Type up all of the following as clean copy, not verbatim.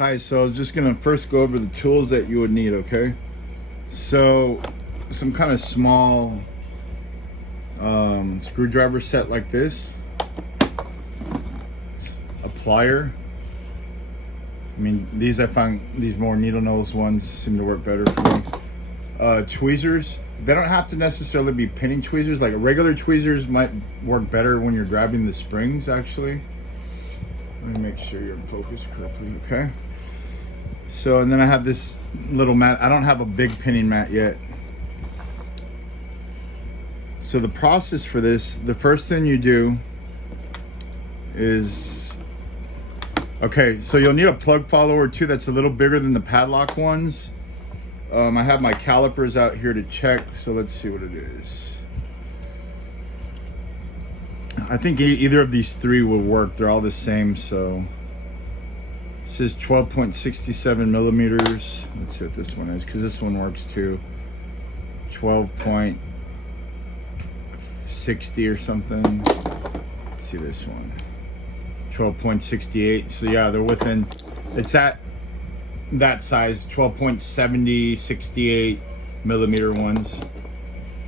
Hi, so I was just gonna first go over the tools that you would need, okay? So, some kind of small screwdriver set like this, a plier. I mean, these I find, these more needle nose ones seem to work better for me. Tweezers, they don't have to necessarily be pinning tweezers. Like regular tweezers might work better when you're grabbing the springs, actually. Let me make sure you're in focus correctly, okay? So, and then I have this little mat. I don't have a big pinning mat yet. So the process for this, the first thing you do is, okay, so you'll need a plug follower too that's a little bigger than the padlock ones. I have my calipers out here to check, so let's see what it is. I think either of these three will work. They're all the same, so. This is 12.67 millimeters. Let's see what this one is, because this one works too. 12.60 or something. Let's see this one. 12.68. So yeah, they're within, it's at that size, 12.70, 68 millimeter ones.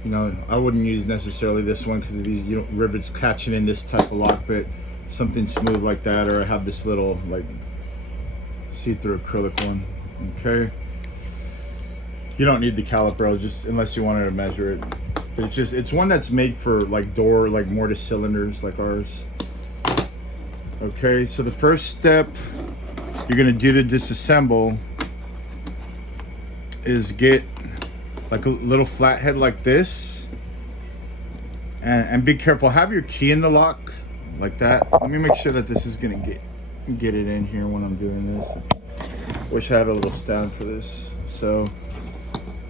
You know, I wouldn't use necessarily this one because of these, you know, rivets catching in this type of lock bit. Something smooth like that, or I have this little like see-through acrylic one. Okay, you don't need the caliper, just unless you wanted to measure it. But it's just, it's one that's made for like door, like mortise cylinders like ours. Okay, so the first step you're gonna do to disassemble is get like a little flathead like this, and be careful, have your key in the lock like that. Let me make sure that this is gonna get it in here when I'm doing this. Wish I had a little stand for this. So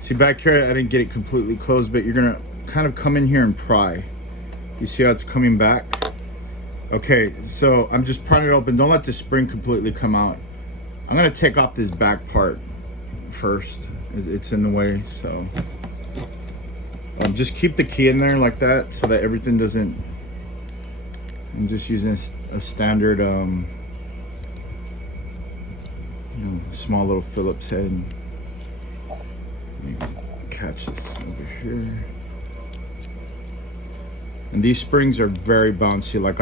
see back here, I didn't get it completely closed, but you're gonna kind of come in here and pry. You see how it's coming back? Okay, so I'm just prying it open. Don't let the spring completely come out. I'm gonna take off this back part first. It's in the way, so just keep the key in there like that so that everything doesn't. I'm just using a standard you know, small little Phillips head. Let me catch this over here. And these springs are very bouncy. Like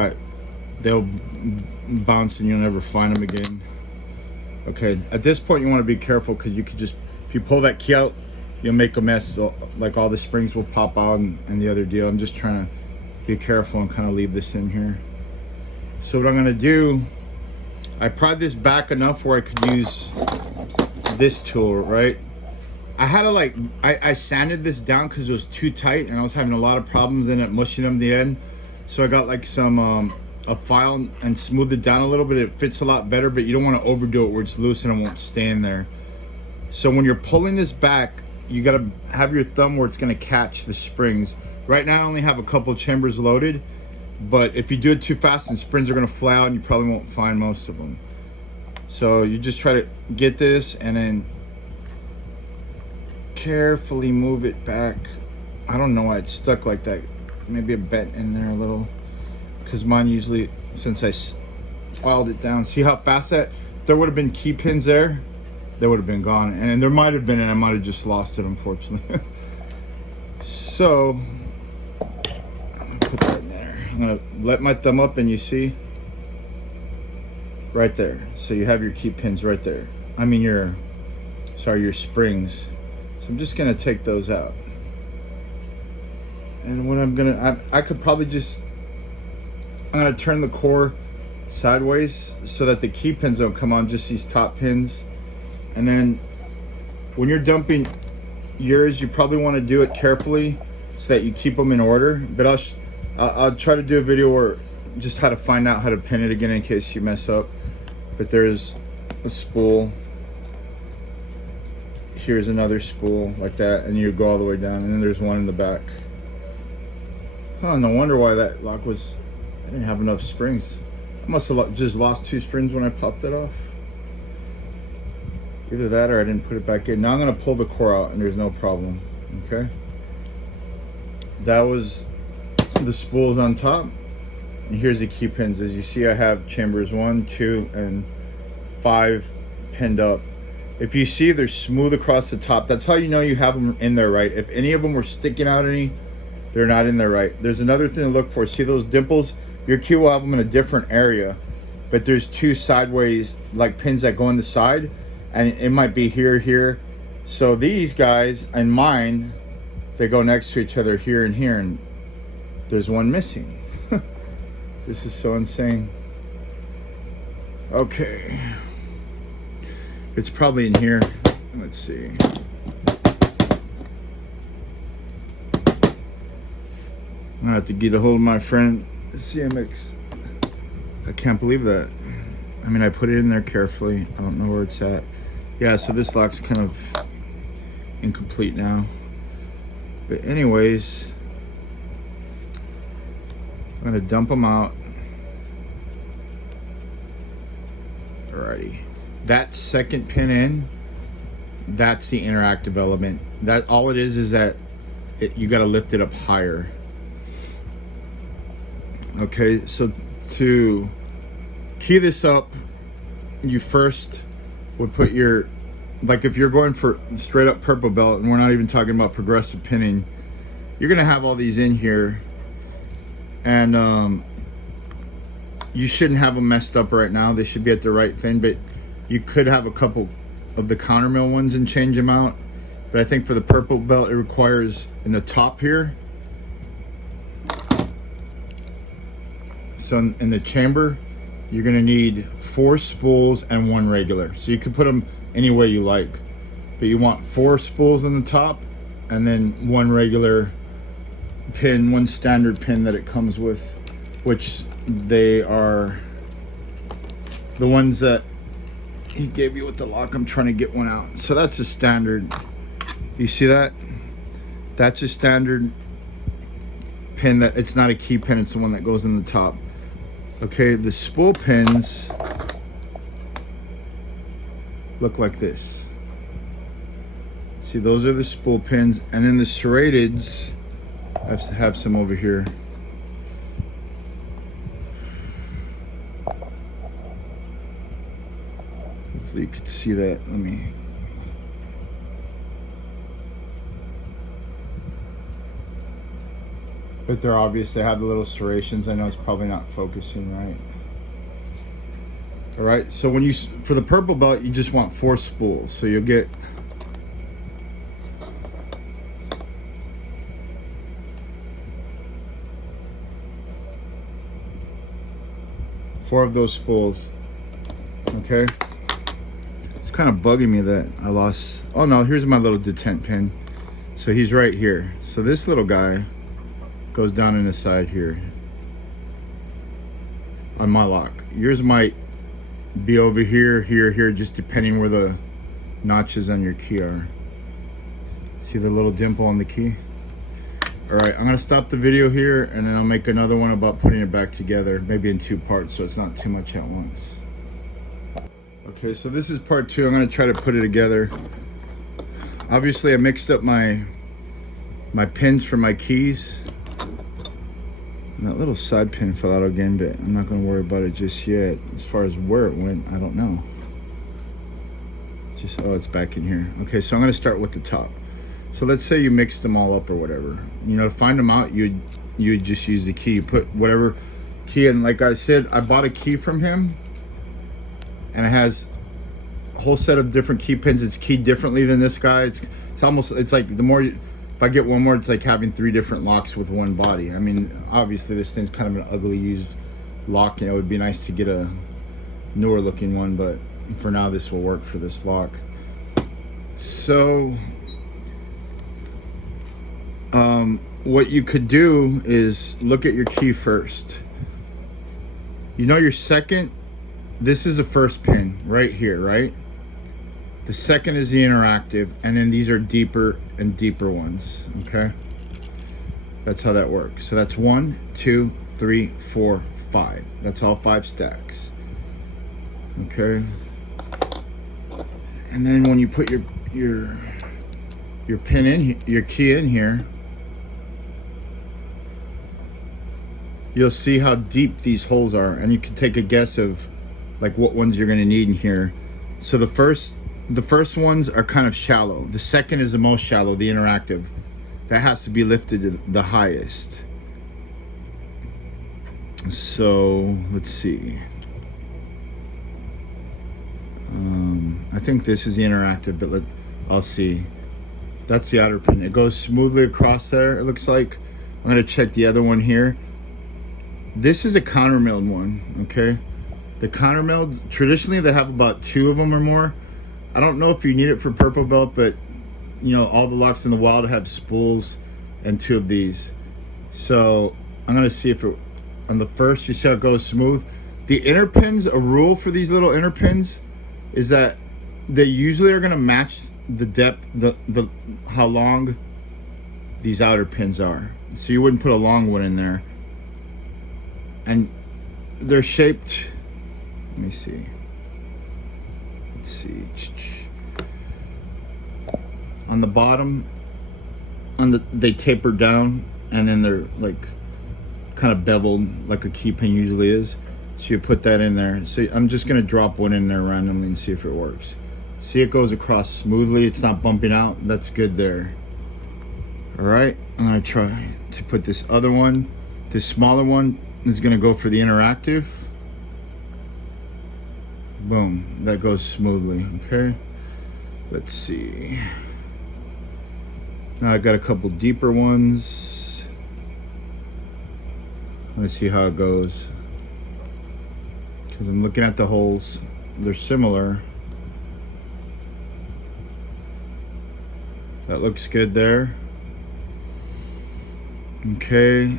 they'll bounce and you'll never find them again. Okay, at this point you want to be careful because you could just, if you pull that key out, you'll make a mess. So, like all the springs will pop out and the other deal. I'm just trying to be careful and kind of leave this in here. So what I'm gonna do, I pried this back enough where I could use this tool, right? I had to I sanded this down because it was too tight and I was having a lot of problems in it, mushing them the end. So I got like some, a file and smoothed it down a little bit. It fits a lot better, but you don't want to overdo it where it's loose and it won't stay in there. So when you're pulling this back, you gotta have your thumb where it's gonna catch the springs. Right now I only have a couple chambers loaded, but if you do it too fast and springs are gonna fly out and you probably won't find most of them. So you just try to get this and then carefully move it back. I don't know why it's stuck like that. Maybe a bent in there a little, because mine usually, since I filed it down, see how fast that, if there would have been key pins there, they would have been gone. And there might have been, and I might have just lost it, unfortunately. So I'm gonna put that in there. I'm gonna let my thumb up and you see right there. So you have your key pins right there. I mean your springs. So I'm just gonna take those out. And what I'm gonna, I could probably just, I'm gonna turn the core sideways so that the key pins don't come on, just these top pins. And then when you're dumping yours, you probably want to do it carefully so that you keep them in order. But I'll try to do a video where just how to find out how to pin it again in case you mess up. But there's a spool. Here's another spool like that, and you go all the way down, and then there's one in the back. Oh, no wonder why that lock was, I didn't have enough springs. I must have just lost 2 springs when I popped it off. Either that or I didn't put it back in. Now I'm gonna pull the core out and there's no problem, okay? That was the spools on top. And here's the key pins. As you see, I have chambers 1, 2, and 5 pinned up. If you see they're smooth across the top, that's how you know you have them in there right. If any of them were sticking out any, they're not in there right. There's another thing to look for. See those dimples? Your key will have them in a different area, but there's two sideways like pins that go in the side, and it might be here, here. So these guys and mine, they go next to each other here and here, and there's one missing. This is so insane. Okay. It's probably in here. Let's see. I'm gonna have to get a hold of my friend CMX. I can't believe that. I mean, I put it in there carefully. I don't know where it's at. Yeah, so this lock's kind of incomplete now. But anyways, I'm gonna dump them out. Alrighty. That second pin in, that's the interactive element. That all it is that you got to lift it up higher. Okay, so to key this up, you first would put your, like if you're going for straight up purple belt, and we're not even talking about progressive pinning, you're gonna have all these in here, and you shouldn't have them messed up right now. They should be at the right thing, but you could have a couple of the counter mill ones and change them out. But I think for the purple belt, it requires in the top here. So in the chamber, you're gonna need 4 spools and 1 regular. So you could put them any way you like, but you want 4 spools in the top and then 1 regular pin, 1 standard pin that it comes with, which they are the ones that he gave you with the lock. I'm trying to get one out. So that's a standard. You see that? That's a standard pin. That it's not a key pin, it's the one that goes in the top. Okay, the spool pins look like this. See, those are the spool pins, and then the serrateds, I have some over here. Hopefully you could see that. Let me. But they're obvious. They have the little serrations. I know it's probably not focusing right. All right. So when you, for the purple belt, you just want 4 spools. So you'll get 4 of those spools. Okay. It's kind of bugging me that I lost. Oh no, here's my little detent pin. So he's right here. So this little guy goes down in the side here on my lock. Yours might be over here, here, just depending where the notches on your key are. See the little dimple on the key? All right, I'm gonna stop the video here, and then I'll make another one about putting it back together, maybe in 2 parts, so it's not too much at once. Okay, so this is part 2. I'm gonna try to put it together. Obviously, I mixed up my pins for my keys. And that little side pin fell out again, but I'm not gonna worry about it just yet. As far as where it went, I don't know. Just, oh, it's back in here. Okay, so I'm gonna start with the top. So let's say you mixed them all up or whatever. You know, to find them out, you'd just use the key. You put whatever key in. Like I said, I bought a key from him, and it has a whole set of different key pins. It's keyed differently than this guy. It's almost, it's like the more if I get one more, it's like having 3 different locks with one body. I mean, obviously this thing's kind of an ugly used lock. You know, it would be nice to get a newer looking one, but for now this will work for this lock. So what you could do is look at your key first. You know your second, this is the first pin right here, right? The second is the interactive, and then these are deeper and deeper ones, okay? That's how that works. So that's 1, 2, 3, 4, 5. That's all 5 stacks, okay? And then when you put your pin in, your key in here, you'll see how deep these holes are, and you can take a guess of like what ones you're going to need in here. So the first ones are kind of shallow. The second is the most shallow, the interactive. That has to be lifted to the highest. So let's see. I think this is the interactive, but I'll see. That's the outer pin. It goes smoothly across there, it looks like. I'm gonna check the other one here. This is a countermilled one, okay? The countermilled, traditionally they have about 2 of them or more. I don't know if you need it for purple belt, but you know, all the locks in the wild have spools and 2 of these. So I'm gonna see if it, on the first, you see how it goes smooth. The inner pins, a rule for these little inner pins is that they usually are gonna match the depth, the how long these outer pins are. So you wouldn't put a long one in there. And they're shaped, let me see. Let's see. On the bottom, they taper down, and then they're like kind of beveled like a key pin usually is. So you put that in there. So I'm just gonna drop one in there randomly and see if it works. See, it goes across smoothly. It's not bumping out. That's good there. All right, I'm gonna try to put this other one. This smaller one is gonna go for the interactive. Boom, that goes smoothly, okay? Let's see. Now I got a couple deeper ones. Let's see how it goes. Because I'm looking at the holes. They're similar. That looks good there. Okay,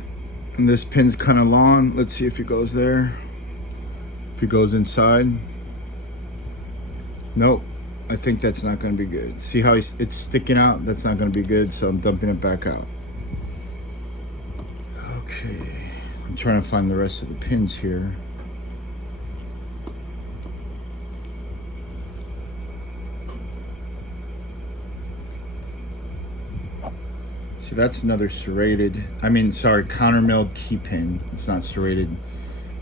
and this pin's kind of long. Let's see if it goes there. If it goes inside. Nope, I think that's not going to be good. See how it's sticking out? That's not going to be good, so I'm dumping it back out. Okay, I'm trying to find the rest of the pins here. See, that's another serrated, countermilled key pin. It's not serrated.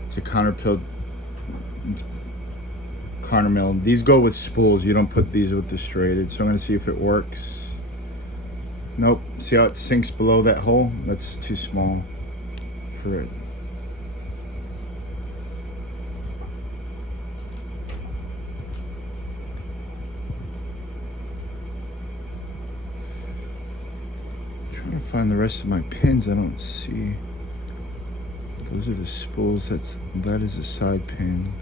It's a countermilled. These go with spools. You don't put these with the serrated. So I'm gonna see if it works. Nope. See how it sinks below that hole? That's too small for it. Trying to find the rest of my pins. I don't see. Those are the spools. That is a side pin.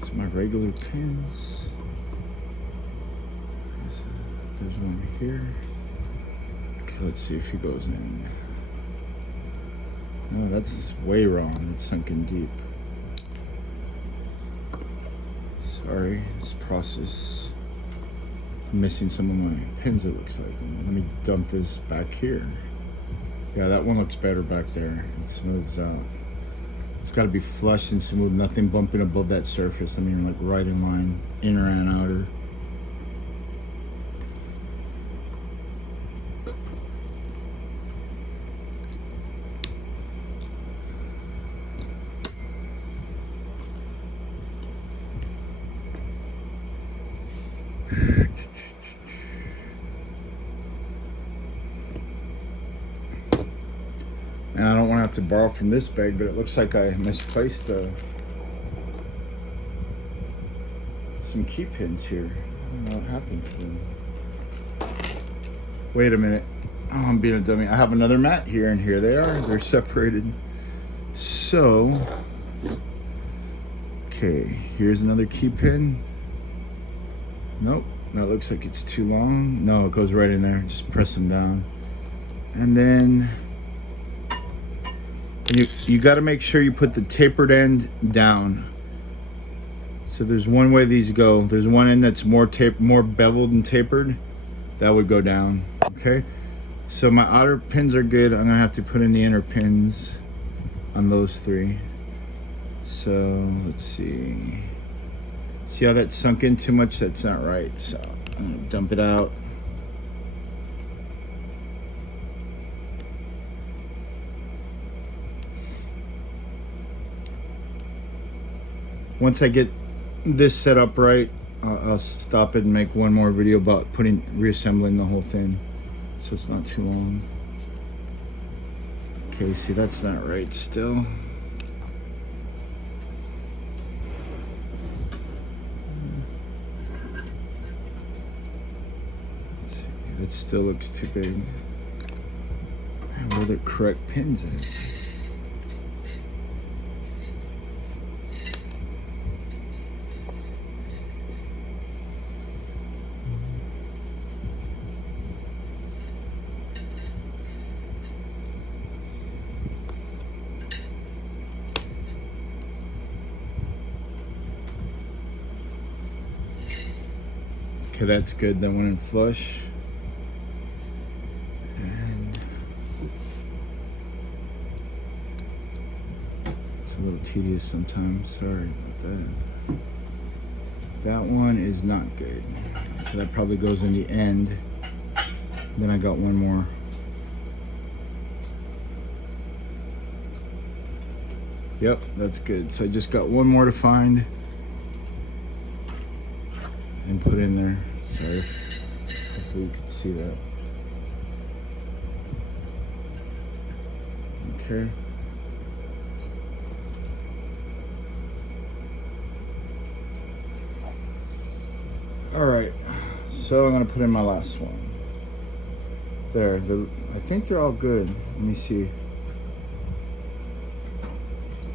Those are my regular pins. There's one here. Okay, let's see if he goes in. No, that's way wrong. It's sunken deep. Sorry, this process. Missing some of my pins, it looks like. Let me dump this back here. Yeah, that one looks better back there. It smooths out. It's got to be flush and smooth, nothing bumping above that surface. I mean, like right in line, inner and outer. And I don't want to have to borrow from this bag, but it looks like I misplaced some key pins here. I don't know what happened to them. Wait a minute. Oh, I'm being a dummy. I have another mat here, and here they are. They're separated. So, okay, here's another key pin. Nope, that looks like it's too long. No, it goes right in there. Just press them down. And then you got to make sure you put the tapered end down. So there's one way these go. There's one end that's more beveled and tapered. That would go down. Okay. So my outer pins are good. I'm gonna have to put in the inner pins on those 3. So let's see. See how that sunk in too much? That's not right. So I'm gonna dump it out. Once I get this set up right, I'll stop it and make one more video about reassembling the whole thing, so it's not too long. Okay, see, that's not right still. Let's see, that still looks too big. Where are the correct pins at? Okay, that's good. That went in flush. And it's a little tedious sometimes. Sorry about that. That one is not good. So that probably goes in the end. Then I got one more. Yep, that's good. So I just got one more to find and put in there. Sorry, hopefully you can see that. Okay. All right, so I'm gonna put in my last one. There, I think they're all good. Let me see.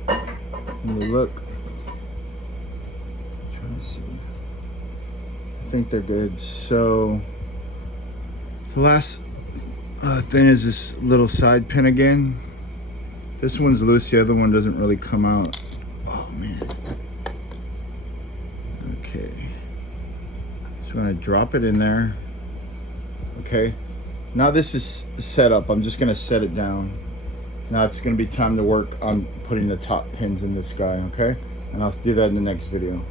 Let me look. I'm trying to see. I think they're good. So the last thing is this little side pin again. This one's loose, the other one doesn't really come out. Oh man. Okay. So I'm gonna drop it in there. Okay. Now this is set up. I'm just gonna set it down. Now it's gonna be time to work on putting the top pins in this guy, okay? And I'll do that in the next video.